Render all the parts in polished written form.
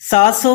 700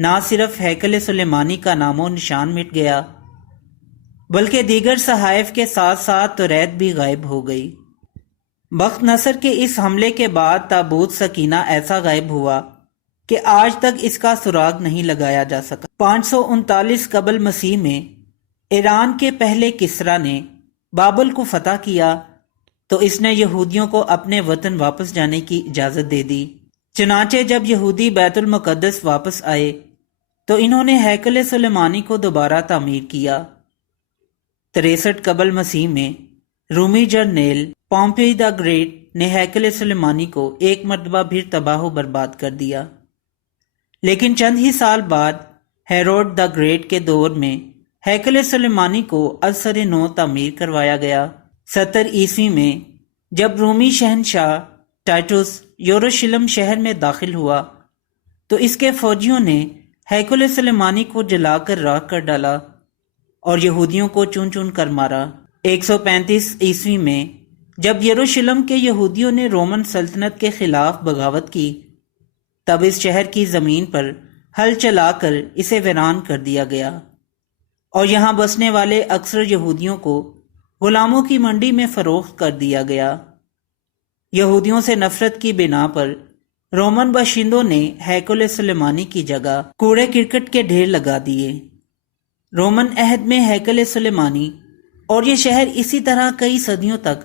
نہ صرف ہیکل سلیمانی کا نام و نشان مٹ گیا بلکہ دیگر صحائف کے ساتھ ساتھ توریت بھی غائب ہو گئی۔ بخت نصر کے اس حملے کے بعد تابوت سکینہ ایسا غائب ہوا کہ آج تک اس کا سراغ نہیں لگایا جا سکا۔ 539 قبل مسیح میں ایران کے پہلے کسریٰ نے بابل کو فتح کیا تو اس نے یہودیوں کو اپنے وطن واپس جانے کی اجازت دے دی۔ چنانچہ جب یہودی بیت المقدس واپس آئے تو انہوں نے ہیکل سلیمانی کو دوبارہ تعمیر کیا۔ 63 قبل مسیح میں رومی جرنیل پومپی دا گریٹ نے ہیکل سلیمانی کو ایک مرتبہ پھر تباہ و برباد کر دیا، لیکن چند ہی سال بعد ہیروڈ دا گریٹ کے دور میں ہیکل سلیمانی کو از سر نو تعمیر کروایا گیا۔ 70 عیسوی میں جب رومی شہنشاہ ٹائٹس یروشلم شہر میں داخل ہوا تو اس کے فوجیوں نے ہیکل سلیمانی کو جلا کر راکھ کر ڈالا اور یہودیوں کو چن چن کر مارا۔ 135 عیسوی میں جب یروشلم کے یہودیوں نے رومن سلطنت کے خلاف بغاوت کی تب اس شہر کی زمین پر ہل چلا کر اسے ویران کر دیا گیا اور یہاں بسنے والے اکثر یہودیوں کو غلاموں کی منڈی میں فروخت کر دیا گیا۔ یہودیوں سے نفرت کی بنا پر رومن باشندوں نے ہیکل سلیمانی کی جگہ کوڑے کرکٹ کے ڈھیر لگا دیے۔ رومن عہد میں ہیکل سلیمانی اور یہ شہر اسی طرح کئی صدیوں تک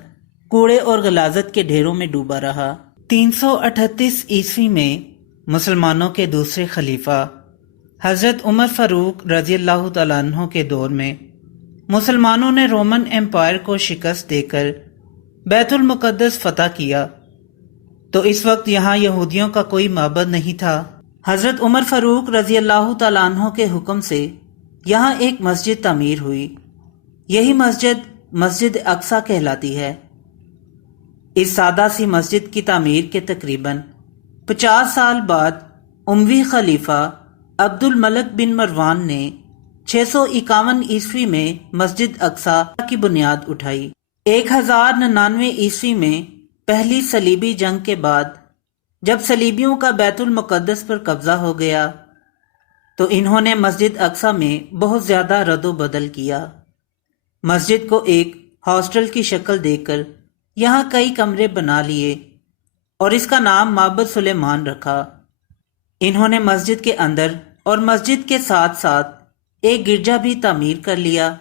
کوڑے اور غلاظت کے ڈھیروں میں ڈوبا رہا۔ 338 عیسوی میں مسلمانوں کے دوسرے خلیفہ حضرت عمر فاروق رضی اللہ تعالیٰ عنہ کے دور میں مسلمانوں نے رومن امپائر کو شکست دے کر بیت المقدس فتح کیا تو اس وقت یہاں یہودیوں کا کوئی معبد نہیں تھا۔ حضرت عمر فاروق رضی اللہ تعالیٰ عنہ کے حکم سے یہاں ایک مسجد تعمیر ہوئی، یہی مسجد مسجد اقصیٰ کہلاتی ہے۔ اس سادہ سی مسجد کی تعمیر کے تقریباً 50 سال بعد اموی خلیفہ عبد الملک بن مروان نے 651 عیسوی میں مسجد اقصیٰ کی بنیاد اٹھائی۔ 1099 عیسوی میں پہلی صلیبی جنگ کے بعد جب صلیبیوں کا بیت المقدس پر قبضہ ہو گیا تو انہوں نے مسجد اقصیٰ میں بہت زیادہ رد و بدل کیا۔ مسجد کو ایک ہاسٹل کی شکل دے کر یہاں کئی کمرے بنا لیے اور اس کا نام معبد سلیمان رکھا۔ انہوں نے مسجد کے اندر اور مسجد کے ساتھ ساتھ ایک گرجا بھی تعمیر کر لیا۔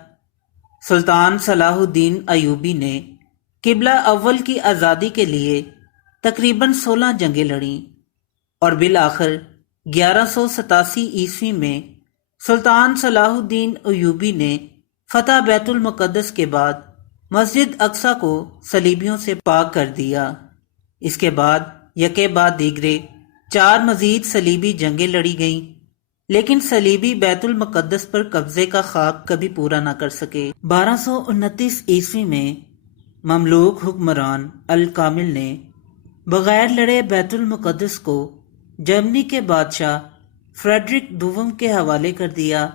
سلطان صلاح الدین ایوبی نے قبلہ اول کی آزادی کے لیے تقریباً 16 جنگیں لڑیں اور بالآخر 1187 عیسوی میں سلطان صلاح الدین ایوبی نے فتح بیت المقدس کے بعد مسجد اقصیٰ کو صلیبیوں سے پاک کر دیا۔ اس کے بعد یکے بعد دیگرے 4 مزید صلیبی جنگیں لڑی گئیں، لیکن صلیبی بیت المقدس پر قبضے کا خواب کبھی پورا نہ کر سکے۔ 1229 عیسوی میں مملوک حکمران الکامل نے بغیر لڑے بیت المقدس کو جرمنی کے بادشاہ فریڈرک دوم کے حوالے کر دیا،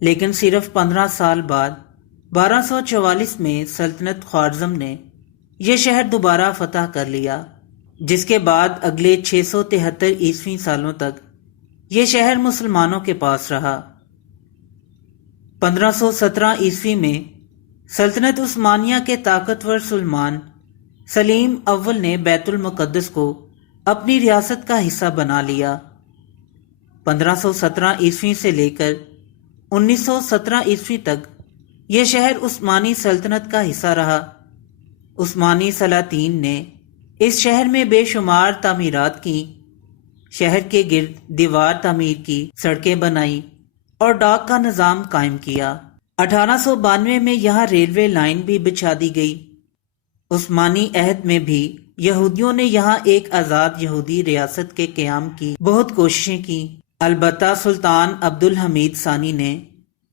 لیکن صرف 15 سال بعد 1244 میں سلطنت خوارزم نے یہ شہر دوبارہ فتح کر لیا، جس کے بعد اگلے 673 عیسوی سالوں تک یہ شہر مسلمانوں کے پاس رہا۔ 1517 عیسوی میں سلطنت عثمانیہ کے طاقتور سلمان سلیم اول نے بیت المقدس کو اپنی ریاست کا حصہ بنا لیا۔ 1517 عیسوی سے لے کر 1917 عیسوی تک یہ شہر عثمانی سلطنت کا حصہ رہا۔ عثمانی سلاطین نے اس شہر میں بے شمار تعمیرات کی، شہر کے گرد دیوار تعمیر کی، سڑکیں بنائی اور ڈاک کا نظام قائم کیا۔ 1892 میں یہاں ریلوے لائن بھی بچھا دی گئی۔ عثمانی عہد میں بھی یہودیوں نے یہاں ایک آزاد یہودی ریاست کے قیام کی بہت کوششیں کی، البتہ سلطان عبد الحمید ثانی نے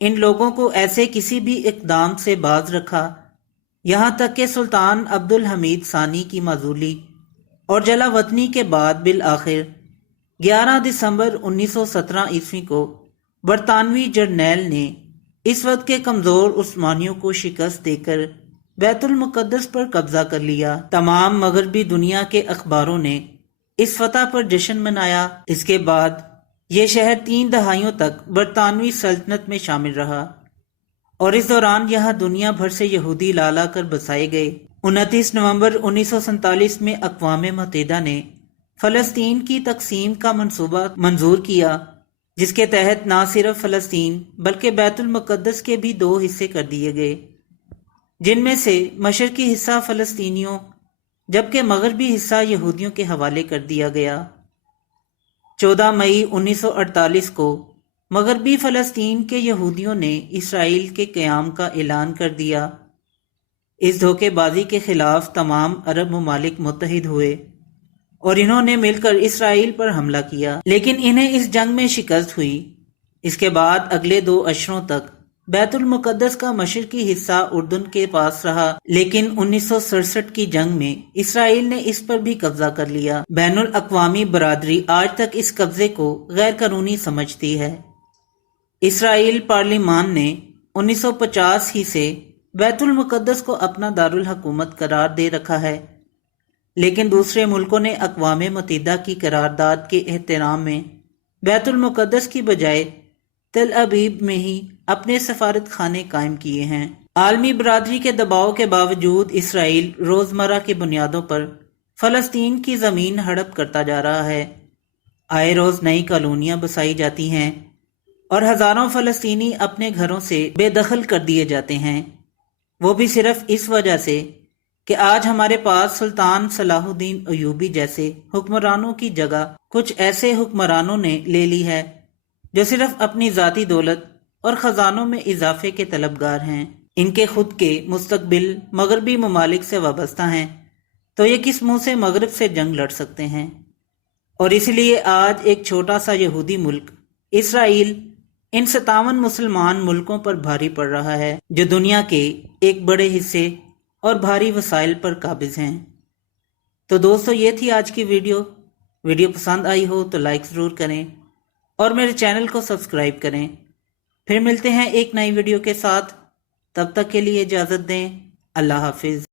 ان لوگوں کو ایسے کسی بھی اقدام سے باز رکھا، یہاں تک کہ سلطان عبد الحمید ثانی کی معزولی اور جلا وطنی کے بعد بالآخر 11 دسمبر 1917 عیسوی کو برطانوی جرنیل نے اس وقت کے کمزور عثمانیوں کو شکست دے کر بیت المقدس پر قبضہ کر لیا۔ تمام مغربی دنیا کے اخباروں نے اس فتح پر جشن منایا۔ اس کے بعد یہ شہر 3 دہائیوں تک برطانوی سلطنت میں شامل رہا اور اس دوران یہاں دنیا بھر سے یہودی لا کر بسائے گئے۔ 29 نومبر 1947 میں اقوام متحدہ نے فلسطین کی تقسیم کا منصوبہ منظور کیا، جس کے تحت نہ صرف فلسطین بلکہ بیت المقدس کے بھی 2 حصے کر دیے گئے، جن میں سے مشرقی حصہ فلسطینیوں جبکہ مغربی حصہ یہودیوں کے حوالے کر دیا گیا۔ 14 مئی 1948 کو مغربی فلسطین کے یہودیوں نے اسرائیل کے قیام کا اعلان کر دیا۔ اس دھوکے بازی کے خلاف تمام عرب ممالک متحد ہوئے اور انہوں نے مل کر اسرائیل پر حملہ کیا، لیکن انہیں اس جنگ میں شکست ہوئی۔ اس کے بعد اگلے 2 اشروں تک بیت المقدس کا مشرقی حصہ اردن کے پاس رہا، لیکن 1967 کی جنگ میں اسرائیل نے اس پر بھی قبضہ کر لیا۔ بین الاقوامی برادری آج تک اس قبضے کو غیر قانونی سمجھتی ہے۔ اسرائیل پارلیمان نے 1950 ہی سے بیت المقدس کو اپنا دارالحکومت قرار دے رکھا ہے، لیکن دوسرے ملکوں نے اقوام متحدہ کی قرارداد کے احترام میں بیت المقدس کی بجائے تل ابیب میں ہی اپنے سفارت خانے قائم کیے ہیں۔ عالمی برادری کے دباؤ کے باوجود اسرائیل روزمرہ کی بنیادوں پر فلسطین کی زمین ہڑپ کرتا جا رہا ہے۔ آئے روز نئی کالونیاں بسائی جاتی ہیں اور ہزاروں فلسطینی اپنے گھروں سے بے دخل کر دیے جاتے ہیں، وہ بھی صرف اس وجہ سے کہ آج ہمارے پاس سلطان صلاح الدین ایوبی جیسے حکمرانوں کی جگہ کچھ ایسے حکمرانوں نے لے لی ہے جو صرف اپنی ذاتی دولت اور خزانوں میں اضافے کے طلبگار ہیں۔ ان کے خود کے مستقبل مغربی ممالک سے وابستہ ہیں، تو یہ کس منہ سے مغرب سے جنگ لڑ سکتے ہیں؟ اور اس لیے آج ایک چھوٹا سا یہودی ملک اسرائیل ان 57 مسلمان ملکوں پر بھاری پڑ رہا ہے جو دنیا کے ایک بڑے حصے اور بھاری وسائل پر قابض ہیں۔ تو دوستو، یہ تھی آج کی ویڈیو پسند آئی ہو تو لائک ضرور کریں اور میرے چینل کو سبسکرائب کریں۔ پھر ملتے ہیں ایک نئی ویڈیو کے ساتھ، تب تک کے لیے اجازت دیں۔ اللہ حافظ۔